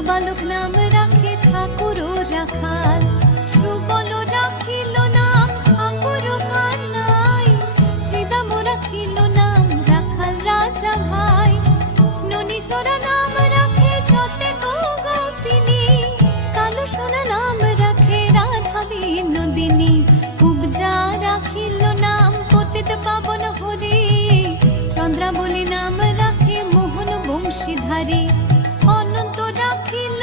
বালক নাম রাখে ঠাকুর ও রাখাল, সুবল রাখিল নাম ঠাকুর ও কানাই, শ্রীদাম রাখিল নাম রাখাল রাজা ভাই, ননীচরা নাম রাখে যতে গো গোপিনী, কালো সোনা নাম রাখে রাধা বিনোদিনী, উপজা রাখিল নাম পতিত পাবন হরি, চন্দ্রাবলী নাম রাখে মোহন বংশীধারী, অনন্ত রাখিল